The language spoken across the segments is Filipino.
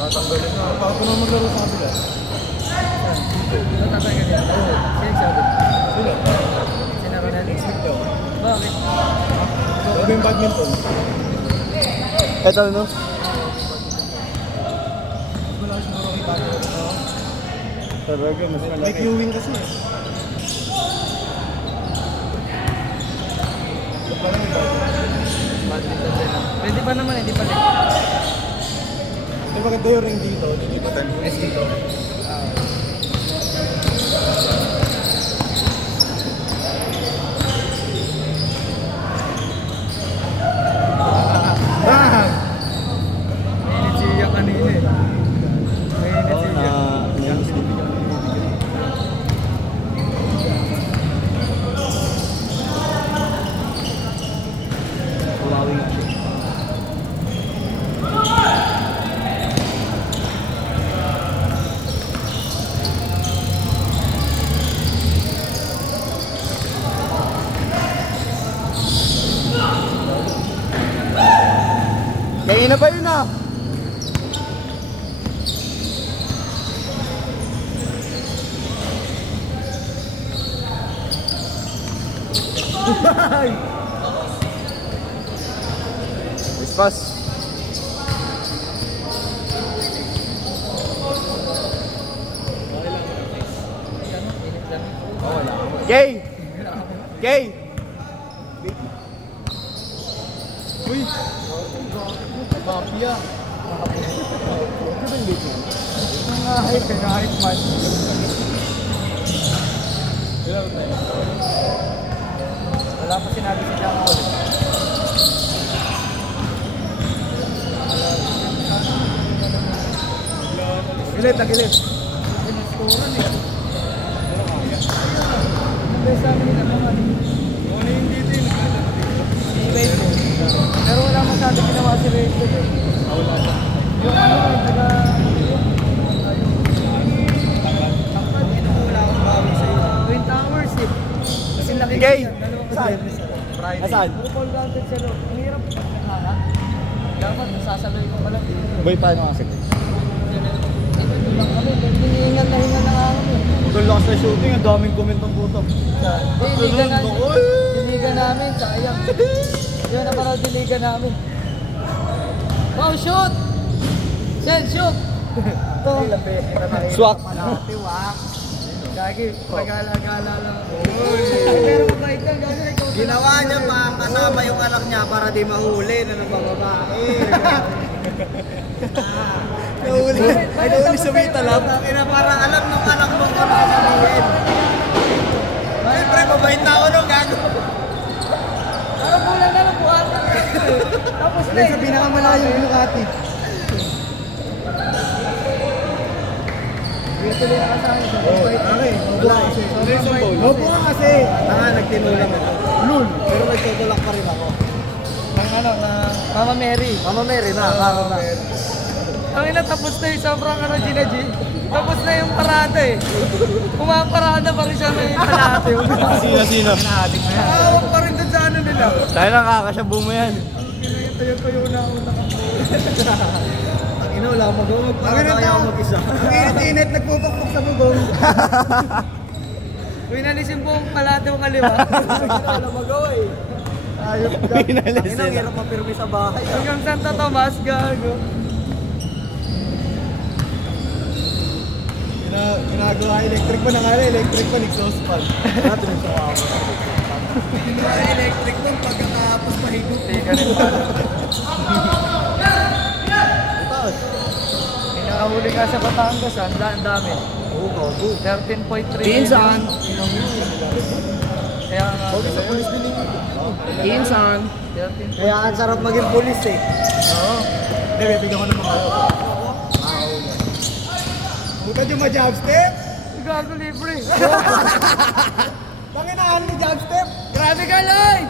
Tatanggalin na. Ako na maglaro sa kabila. Tatanggalin nila. Oo. Sino sabi? Sila? Sina Ronald? Expect daw. Bakit? Sabi yung badminton. Ito no? Wala siya marami badminton. Talaga, mas malaki. May queuing kasi eh. Parang may Badminton sila. Pwede pa naman, hindi pa rin. Di ba ganda yung ring dito? Nilipatan. Yes, dito. Mainit siya kanina eh. Mainit siya. Kaya na ba yun ah? Ispas. Kay! Kay! Uy! Mafia! Ano ba yung date mo? Kahit man. Ilan tayo? Wala pa sinabi si Jam ulit. Gilit na gilit! Pinusturan eh. Hindi sa amin nila mga Ano yung dito yung nagkada dito? si Rachel. Pero wala masyado ginawa si Rachel eh. Wala siya. Yung ano, yung taga... Takpan, yun ang wala akong bawi sa'yo. Twin Towers eh. Kasi laki Gay! yan, dalawang Saan? Friday. Saan? Puro pole vaulted sa loob. Ang hirap. Ha? Dapat nasasabay ko pala. Boy, paano kasi? Ito lang kami. Hinihingal na hingal na kami. Doon lang sa shooting, ang daming comment ng puto. Diligan namin, sayang. Yun na parang diligan namin. Wow, shoot! Sen, shoot! Ito. Swak. Gagi, pag-alagala lang. Pero mabait lang, gagi. Ginawa niya pa kasama yung anak niya para di mahuli na ng mga babae. Nahuli! Ay, nahuli sa may talap! Para alam ng anak mo kung ano sasabihin. Siyempre, mabait na ako nung gago. Parang bulan na lang buwan. Tapos na Sa pinakamalayong Ducati. Tuloy na kasama sa Oh, okay. Wala kasi. Opo nga kasi. Nagtinulang ako. Lul. Pero nagtutulak pa rin ako. ng ano, na Mama Mary. Mama Mary na, karo na. Ang ina, tapos na yung sobrang ano, Gina G. Tapos na yung parada eh. Pumaparada pa rin siya na yung kalate. Sino? Hawak pa rin dun sa ano nila. Tayo lang kakasyabu mo yan. Tayo na una ka. Ang ina, wala akong magawa. Parang kaya ako mag-isa. Ang init-init, nagpupakpok sa bubong. Winalis yung buong kalate mo kaliwa. Wala magawa eh. Ayop ka. Ang ina, ang hirap mapirmi sa bahay. Hanggang Santa Tomas, gago. Ginagawa electric pa na nga, electric pa, exhaust fan. Natin yung tawa ko. Ginawa electric pa, pagkatapos mahigop. Teka rin pala. Itaas. Pinakahuli ka sa Batangas, ang dami. Oo, gago. 13.3 Pinsan. Kaya nga. Bakit sa police din yung... Pinsan. 13. Kaya ang sarap maging pulis eh. Oo. Hindi, bibigyan ko naman kayo. Buta yung ma-job step. Gago libre. Panginaan mo job step. Grabe ka, Lloyd!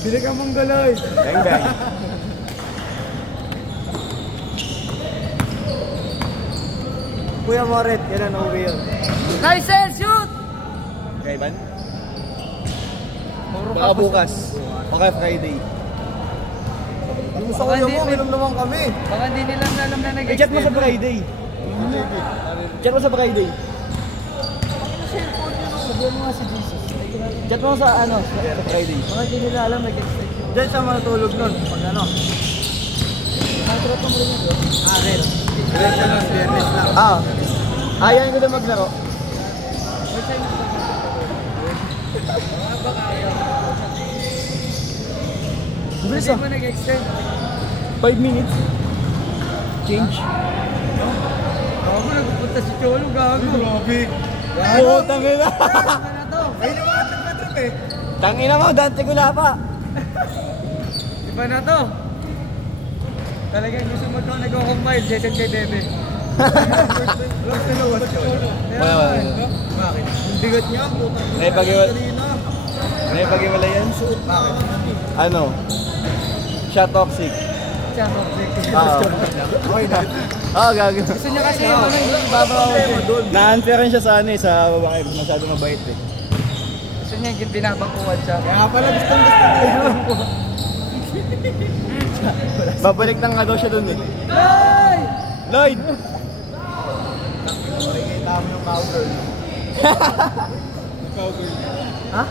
Bili ka mong galoy. Bang bang. Kuya Moret, yan ang nauwi yun. Nice shoot! Okay, Ban? Puro Baka bukas. Baka Friday. Ano Sa kuya mo, minum naman kami. Baka hindi nila alam na nag-extend. I-chat mo sa Friday. Chat mo sa Friday. Sabihan mo nga si Jesus. Chat mo sa ano, sa Friday. Baka hindi nila alam nag-extend yun. Diyan siya matulog nun. Pag ano. Matrap mo rin yun. Red. Diretso lang, biyernes lang. Ayaw ko na maglaro. Bilis Hindi mo nag-extend. 5 minutes. Change. Ako nagpupunta si Cholo, gago. Grabe. Oo, tangina. Ano na to? Ay, naman trip eh. Tangina mo, dante ko pa. Iba na to. Talagang gusto mo ito nag-compile, session kay Bebe. Alam sila wala Cholo. Wala. Bakit? Yung bigat niya, puta. May pag-iwala yan? Bakit? Ano? Siya toxic. Siya, objective. Okay na. Gago. Gusto niya kasi yung ano, yung ibabaw. Na-unfairan siya sa ano sa babae. Masyado mabait eh. Gusto niya yung binabangkuhan siya. Kaya pala gustong niya. Babalik na nga daw siya dun eh. Ay! Lloyd! Makikita mo yung cowgirl. Ha?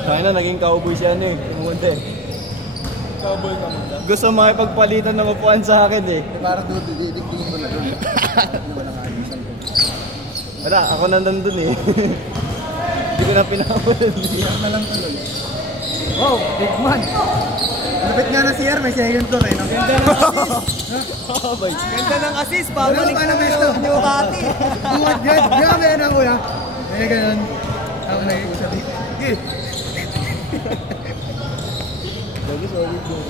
Kaya na, naging cowboy siya ano eh. Kumunta eh. Cowboy ka mo. Gusto makipagpalitan ng upuan sa akin eh. Para doon, didiktingin mo na doon. Hindi mo naka-admission ko. Wala, ako nandun eh. Hindi ko na pinakawalan. Iyak na lang tuloy. Wow, big man. Lapit nga na si Yer, may second floor eh. Ganda ng assist. Kabay. Ganda ng assist. Pabalik na naman ito. Hindi mo kati. Buhat yan. Di ba may anak ko ya? May ganun. Ako nag-iusap. Sige. Lagi solid yung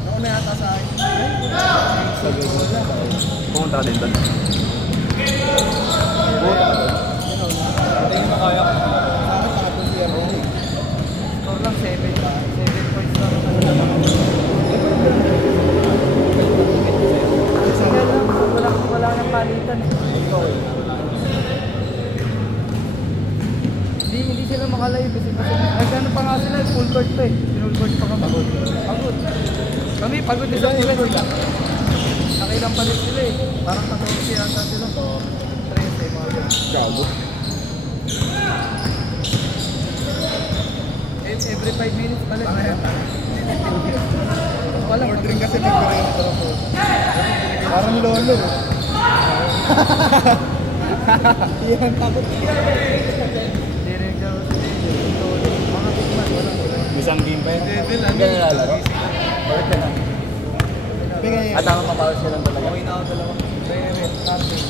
Ako may ata sa akin. pumunta ka din doon. Pumunta ka doon. Tingin mo kaya. Sa akin, nakapun si Yer. Score lang 7 points lang. Kaya lang, wala nang palitan eh. Hindi sila makalayo kasi nagano pa nga sila, full court pa eh. Full court pa kami. Pagod. Kami, pagod din sa sila. Nakilang palit sila eh. Parang 14 yata sila. 13, mga yun. Gago. Every 5 minutes palit. Walang ordering kasi nag-green para po. Parang lolo. Yan, takot. Hindi rin siya mga tikman, walang Isang game pa yun. Hindi ka nalalaro. Bakit ka na? At ang kapalos ka lang talaga. na ako dalawa. Bebe, tapos.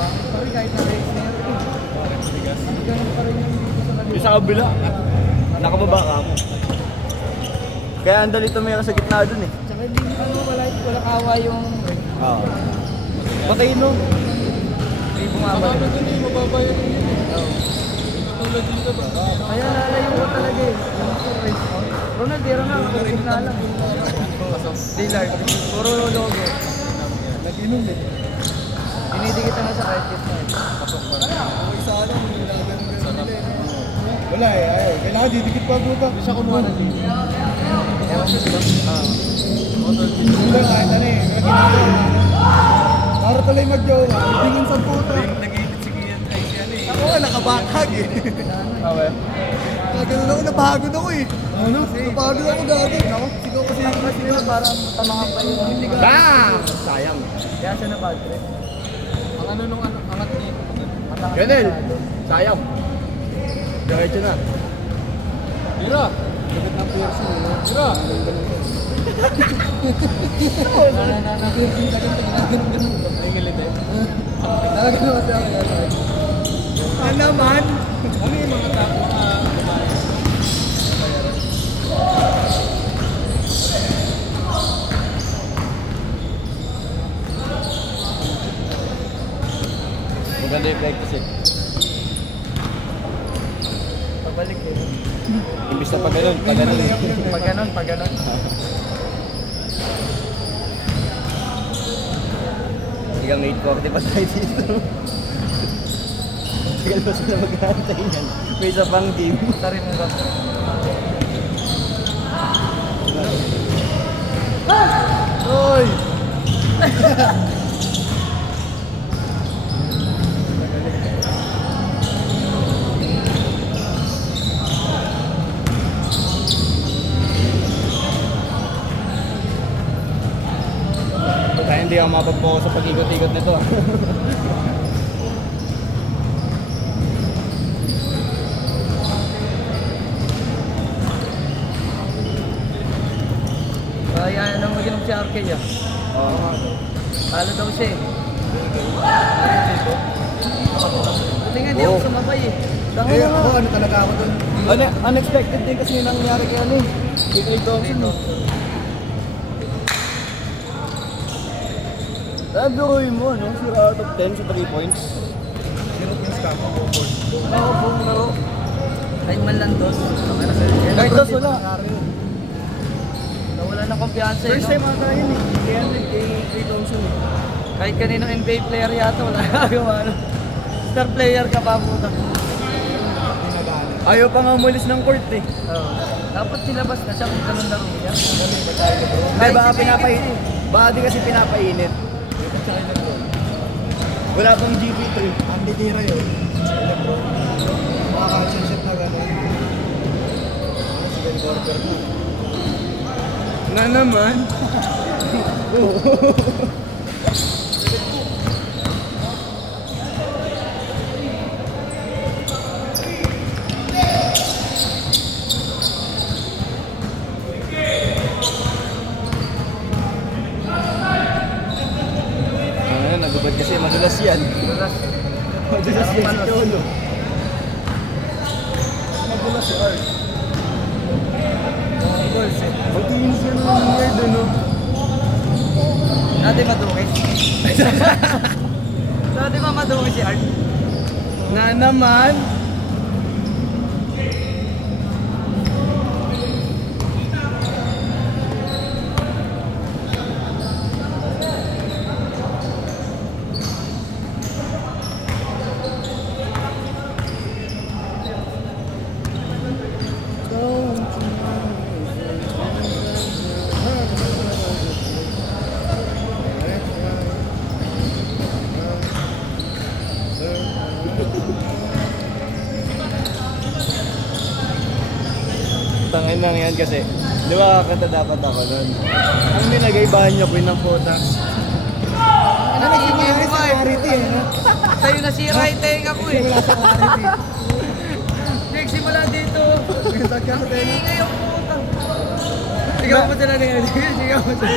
Bakit pa rin kahit na race na yun? Ganun pa rin yung dito sa kanila. Yung sa kabila. Nakababa ka mo. Kaya ang dali tumira sa gitna dun eh. Tsaka hindi wala kawa yung Oo. Patay no. hindi bumabalik. Kaya lalayo ko talaga eh. Yung sa race mo. Ronaldero na, nakusin na lang. Dillard. Puro logo. Nag-inom eh. Dinidikitan na sa right kiss na. Ako isa lang, ganun-ganun nila eh. Wala eh, ayaw. Kailangan didikit pa buta. Hindi siya kumuha ng dito. Ewan ko sila. Wala kahit ano eh. Para tuloy mag-jowa. Tingin sa puta. Nag-iinit si Kian ay si ano eh. Ako nga nakabakag eh. Okay. Ganun ako, napagod ako eh. Ano? Napagod ako dati. Ako, sigaw kasi ako. Kasi diba parang tamangan pa yung hindi ka. Bam! Sayang. Kaya siya na bad trip. Ang ano nung angat niya. Ganun. Sayang. Diretso na. Tira! Dapat ng piercing eh. Tira! Ay, milite. Talaga naman siya. Ano naman? Ano yung mga tao Maganda yung practice eh. Pabalik eh. Imbis na pag ganun, pag ganun. Pag ganon, pag ganon. Hanggang 8:40 pa tayo dito. Tagal pa sila mag-aantay yan. May isa pang game. Tari mo ba? Oy! Kaya hindi ako mapag-focus sa pag-ikot-ikot nito. Kaya nang mag-inom si RK ah. Talo daw siya eh. Buti nga hindi ako sumabay eh. Dami Eh, na ako, ano talaga ako dun? Unexpected din kasi yung nangyari kay ano eh. Kay Clay Thompson eh. Biruin mo, no? Sira out of 10 sa 3 points. Sinot yung scam ang bumboard. Oo, buong laro. kahit man lang doon. Kahit dos wala. Nawala ng kumpiyansa eh. First No? time ata yun eh. Kaya kay Clay Thompson eh. Kahit kanino NBA player yata wala nagawa. No? Star player ka pa puta. Ayaw pa nga umalis ng court eh. Dapat nilabas na siya kung ganun lang niya. Ay, baka pinapainit. Baka di kasi pinapainit. Wala pang GP3. Ang ditira yun. Bro. Makaka-shot na gano'n. Sige, quarter mo. Na naman. Nagubad kasi madulas yan. Madulas yan si Cholo. Madulas si Art. Goals eh. Mag-iinis yan ng word ano. Dati madungis. Dati ba madungis si Art? Na naman. Tangin lang yan kasi, di ba kakanta dapat ako nun? Ang nilagay bahan niya po ng puta. Ano si Game Sa clarity eh, no? Sa'yo nasira yung tenga ko eh. Wala sa clarity. Nagsimula dito. Nagtag ka sa tennis. Ingay ang puta. Sigaw mo sila niya. Sigaw mo sila.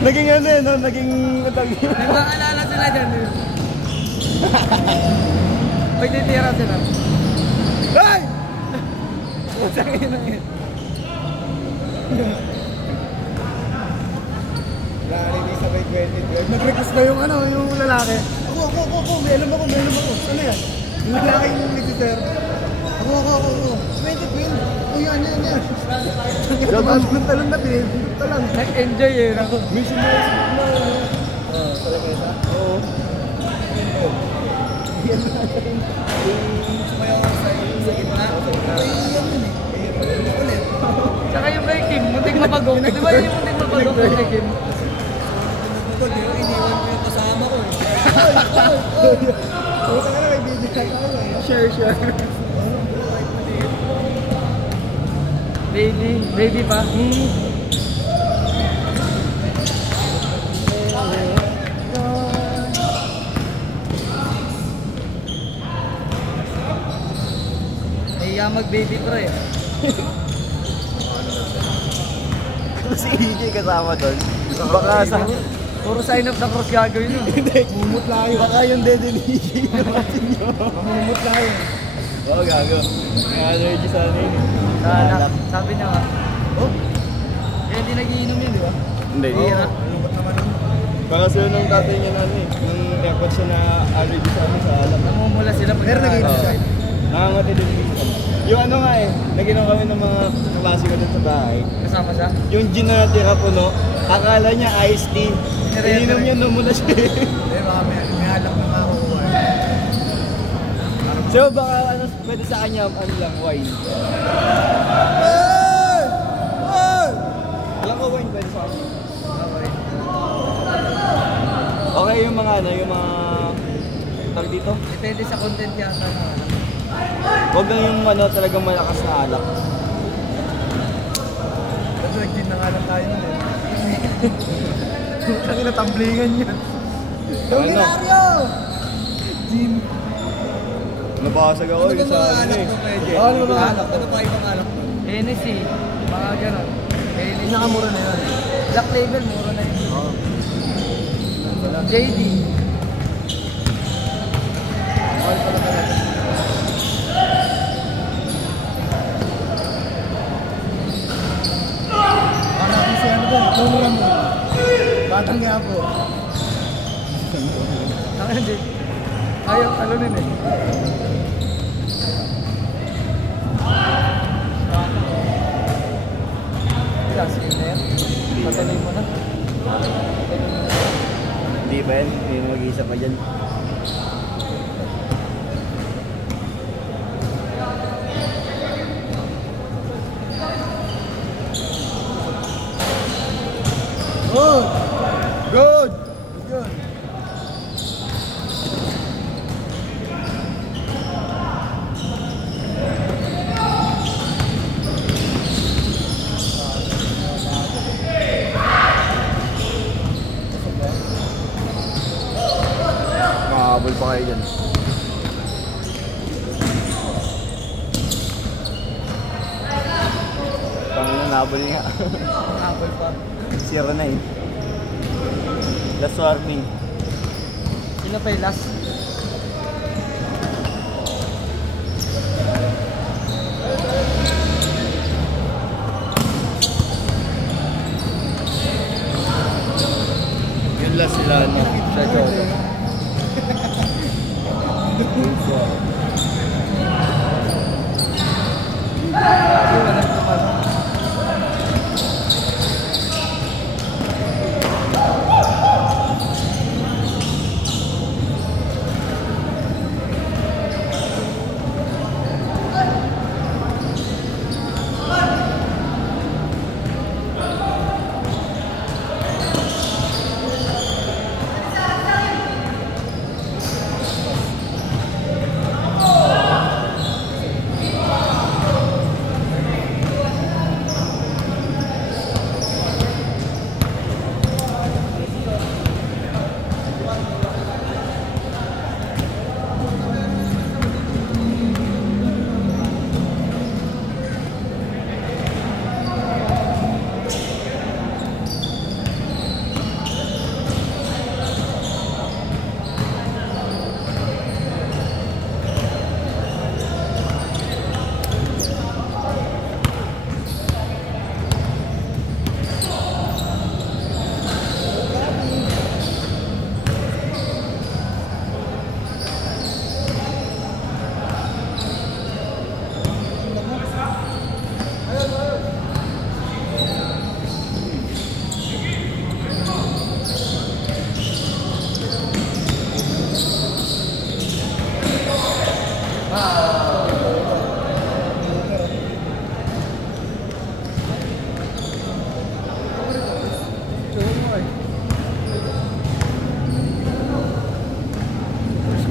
Naging ano eh, no? Naging matagi. Nagmaalala sila dyan. Pagtitira sila. Ay! Sangin na yun. Narinig sa may 2012. Nag-request na yung ano, yung lalaki. Ako, may alam ako. Ano yan? Yung lalaki yung nag-sir. Ako. 2012. Yan. Yung talon na din. Talon. Nag-enjoy eh. Ako. Mission na yun. Oo, talaga isa? Oo. Yan na rin. Yung sumayaw sa gitna. Ay, yan yun eh. Ulit. Tsaka yung kay Kim, muntik mapagong. Di ba yung muntik mapagong kay Kim? Tol, pero iniwan ko yung kasama ko eh. Puta ka na, may video tayo eh. Sure. Baby pa. Iya mag-baby pa eh. Si EJ kasama doon. Baka sa... Puro sign of the cross gagawin yun. Mumut layo. Baka yung dede ni EJ natin yun. Mumut layo. Oo, gago. Allergy sa ano yun eh. Sabi niya nga. Oh, kaya hindi nagiinom yun, di ba? Hindi. Bira. Malungkot naman nun. Baka sila nung tatay niya na ano eh. Nung record siya na allergy sa ano sa alam. Namumula sila pag Pero nag-inom siya. Nakangati din minsan. Yung ano nga eh, naginom kami ng mga klase ko dun sa bahay. Kasama siya? Yung gin na natira puno, akala niya iced tea. Ininom niya, namula siya. Eh, baka may alak na makakuha. So baka ano, pwede sa kanya, ano lang, wine. Alam ko wine pwede sa kanya. Okay yung mga ano, yung mga tag dito. Depende sa content yata na. Huwag lang yung ano, talagang malakas na alak. Kasi nag-gin na nga lang tayo nun eh. Ang inatamblingan yan. Dominario! Gin. Nabasag ako yung sa ano eh. Ano ba mga alak? Ano pa ibang alak? Hennessy, mga ganon. Hennessy. Pinakamura na yan. Black Label, mura na yun. JD. Okay pala talaga. Para kasi ano ba? Tumura mo. Batang nga po. Hindi. Ayaw, talunin eh. Last game na yan. Patuloy mo na. Hindi ba yan? Hindi mag-iisa pa dyan. Good! Good! Good! Makahabol pa kayo dyan. Tangina, nahabol nga. Apple pa. 0-9. Last warning. Sino pa yung last? Yung last sila ano. Sa Jota. Grabe, walang tumalo.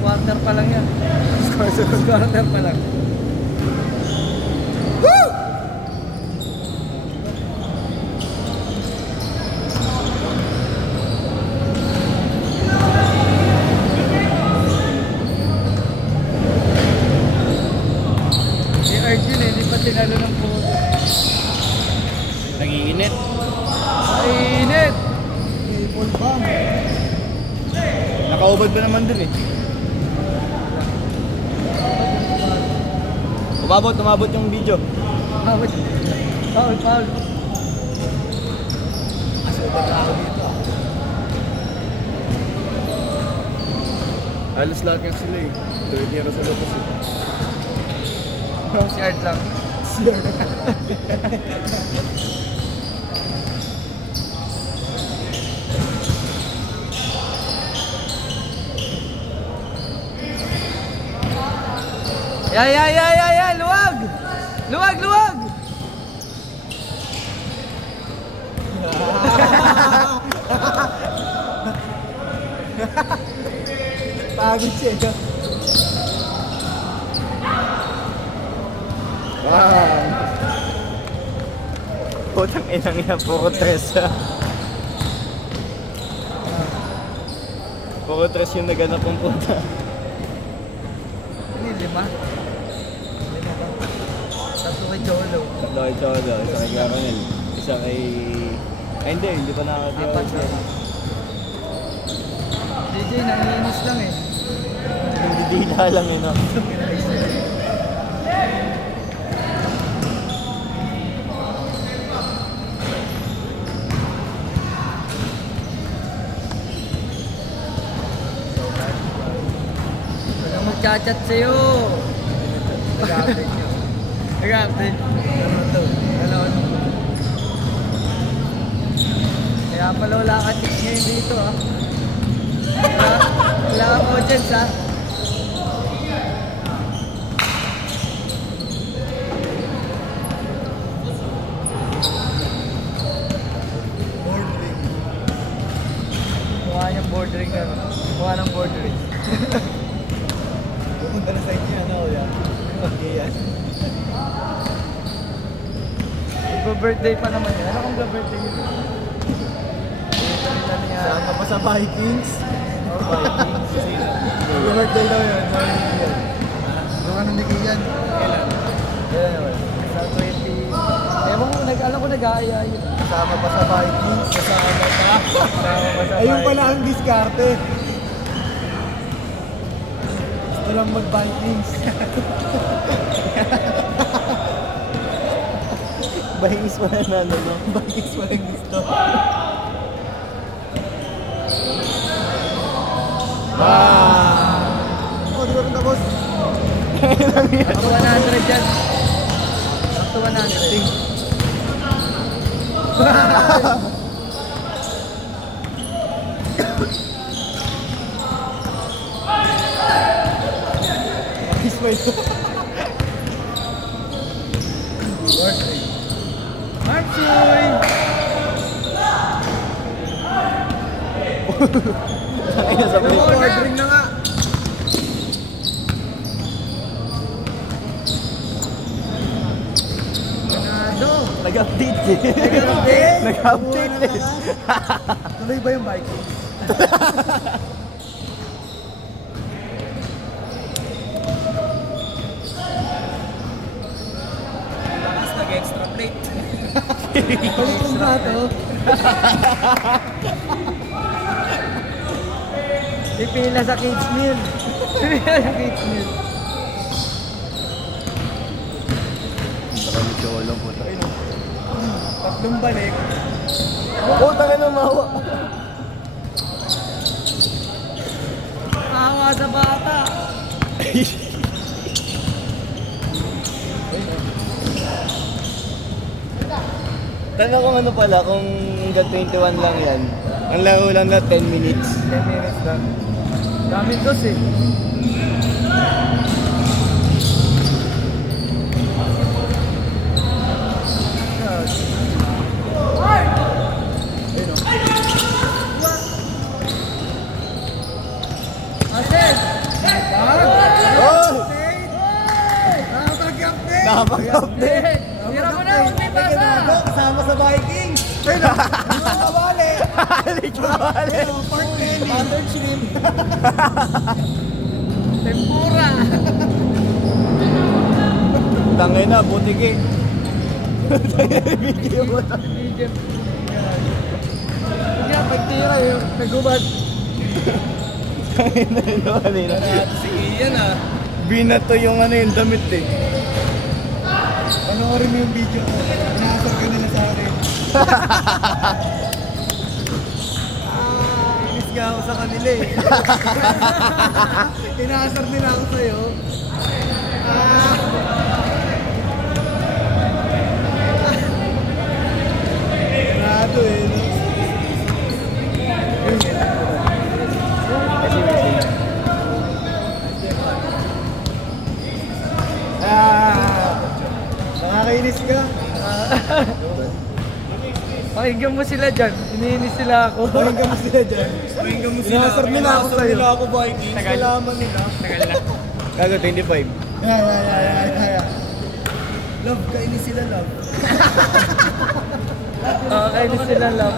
Quarter pa lang yan. Quarter pa lang. Si Arjun eh, di pa tinalo ng puto. Nag-iinit. Mainit! Triple bomb. Nakaubad ba naman dun eh? Umabot yung video. Foul. Foul, foul. Halos lahat yan sila eh. 30 years sa labas eh. Si Art lang. Ya, luwag! Luwag! Pagod siya. Wow! Putang inang yan, puro tres. Puro tres yung naganap ng punta. Ini 5. 5 ba? Tatlo kay Cholo. Tatlo kay Cholo, isa kay Caronel, isa kay... Ay hindi pa nakakatiwa. Apat na. JJ, nanginis lang eh. Hindi dila lang yun. Walang magchat-chat sa'yo. Nag-update nyo. Nag-update. Ano? Kaya pala wala ka tips ngayon dito ah. Wala ka audience ah. Mukha niyang board ring na. Mukha ng board ring. Pupunta na sa inyo, ano, yan. Okay, yan. Mag-birthday pa naman yun. Ano kung ga-birthday yun? Sama pa sa Vikings. Oh, Vikings. Birthday daw yun. Yung ano ni Kian? Kailan? Sa 20... Ewan ko, alam ko nag-aaya yun. Sama pa sa Vikings. Kasama pa. Ayun pala ang diskarte. Gusto lang mag-Vikings. Bahingis pa na no? Vikings pa lang gusto. Oh, di ba rin tapos? Up to 100 dyan. Up to 100. Vikings pa ito. Marchoy! Ay, nasa Ano mo na? Ordering na nga. Ganado! Nag-update eh. Nag-update eh. Tuloy ba yung Vikings? Lakas nag-extra plate. Balik lang ba ito? Ipila sa kids meal. Ipila sa kids meal. Saka ni Cholo po. Tatlong balik. Putang ina mawa. Awa sa bata. Tanong kung ano pala, kung hanggang 21 lang yan. Ang laro lang na 10 minutes. 10 minutes lang. Dami dos eh. Asen! Oh! Nakapag-update! Nakapag-update! Tira mo na, huwag may basa! Kasama sa Vikings! Ayun na! Nakabali! Halik mo bali! Ayun, Park Kelly! Pattern shrimp! Tempura! Tangay na, butik eh. Video mo na. Medium. Kaya pagtira yung nagubad. Tangay na yun kanina. Sige yan ah. Binato yung ano yung damit eh. Panoorin mo yung video ko. Nakasar ka nila sa akin. Inis nga ako sa kanila eh. Inaasar nila ako sa'yo. dito eh. Nakakainis ka. Pakinggan mo sila dyan. Iniinis sila ako. Pakinggan mo sila dyan. Pakinggan mo sila. Inasar nila ako Inasar sa'yo. nila ako, Vikings. Kalaman nila. Tagal na. Gago, 25. Yeah. Love, kainis sila, love. Kainis sila lang.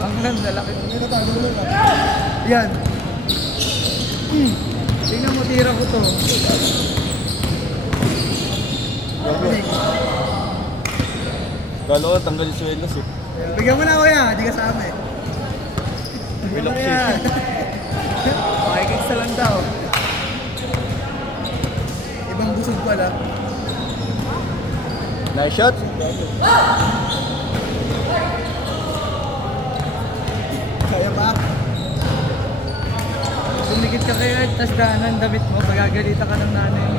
Ang lalaki. May natago mo lang. Yan. Tingnan mo, tira ko to. Kala ko, tanggal yung swelos eh. Bigyan mo na kuya, di kasama eh. Bilok Ano siya. yan? Pakikits na lang daw. Ibang busog pala. Nice shot. Kaya pa? Sumikit ka kaya, tas daanan damit mo, pagagalita ka ng nanay mo.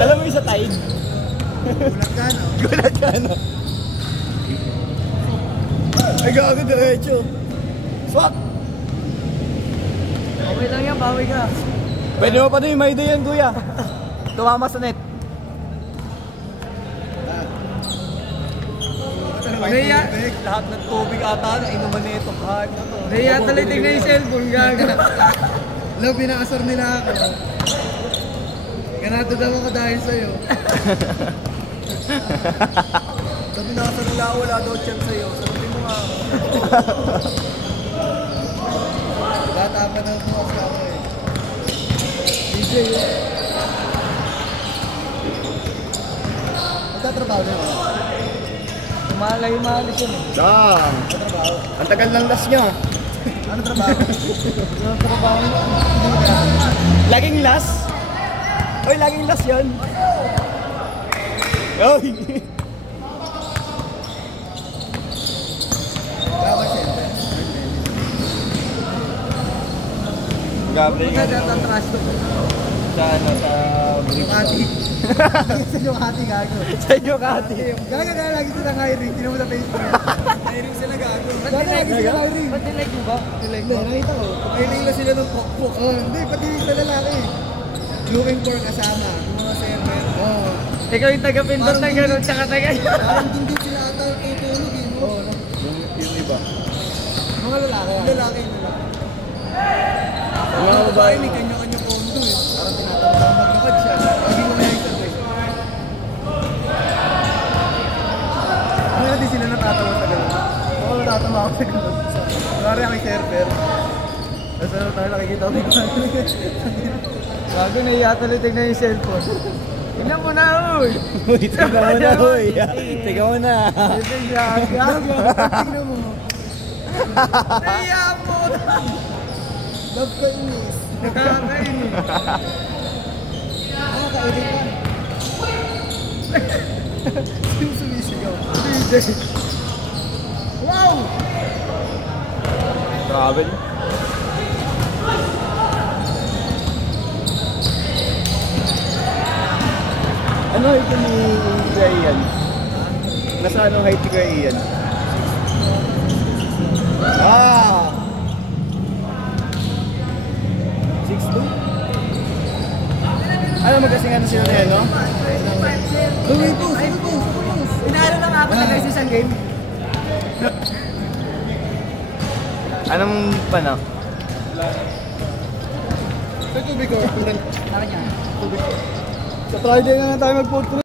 Alam mo yung sa tide? Gulat ka, no? Gulat ka na. Ay, gago diretso. Swak! Okay lang yan, bawi ka. Pwede mo pa na yung may day yan, kuya. Tumama sa net. Naya, Lahat ng tubig ata na inuman na itong kahit na to. naya tuloy tignan yung cellphone, gaga. Love, pinakasar nila ako. Ganado daw ako dahil sa'yo. Sabi nakasar nila ako, wala daw chance sa'yo. Sabi mo nga. Tatapan ng bukas ka ako eh. DJ, magtatrabaho na ako. Tumalay-malis yun eh. Dang! Magtatrabaho. Ang tagal ng last nyo. Ano trabaho? Yung trabaho mo. Laging last? Oy, laging last yun. Oy! Dapat siyempre. Gabi. Punta data trash to. Sa ano, sa Ducati. Sa Ducati, gago. Sa inyo, Kati. Gago na lagi sila hiring. Tinan mo sa Facebook. Hiring sila gago. Ba't Gago lagi nilike sila mo? hiring. Ba't nilike mo ba? Nilike Hindi, mo? nakita ko. Hiring na sila ng pokpok. Oh, hindi, pati sa lalaki. Looking for kasama. Yung mga server. Oo. Ikaw yung taga-pindot na gano'n, tsaka taga. Parang din sila ata tutulog eh. Oo. Yung iba. Mga lalaki. Lalaki nila. Mga babae. May kanya-kanya kondo eh. Parang tinatawag maglakad siya. Lagi mo kaya isang guys. Kaya di sila natatawa sa gano'n. Oo, natatawa ako sa gano'n. Kunwari ako yung server. Tapos ano tayo nakikita ko Bago na tuloy tignan yung cellphone. Tignan mo na, uy! Uy, tiga mo na, uy. Tiga mo na. Ito siya. Gago, tignan mo. Naiya mo! Love ko inis. Nakakainis. Nakaka-edit ka. Sino sumisigaw? Wow! Travel. Ano height ni Kuya Ian? Nasa anong height ni Kuya Ian? Ah! 6'2"? Ano magkasing ano sila na yan, no? Gawin ko, sabi ko. Inaano lang ako na guys isang game. Anong panak? Sa tubig ko. Ano niya? Sa Friday na lang tayo mag-food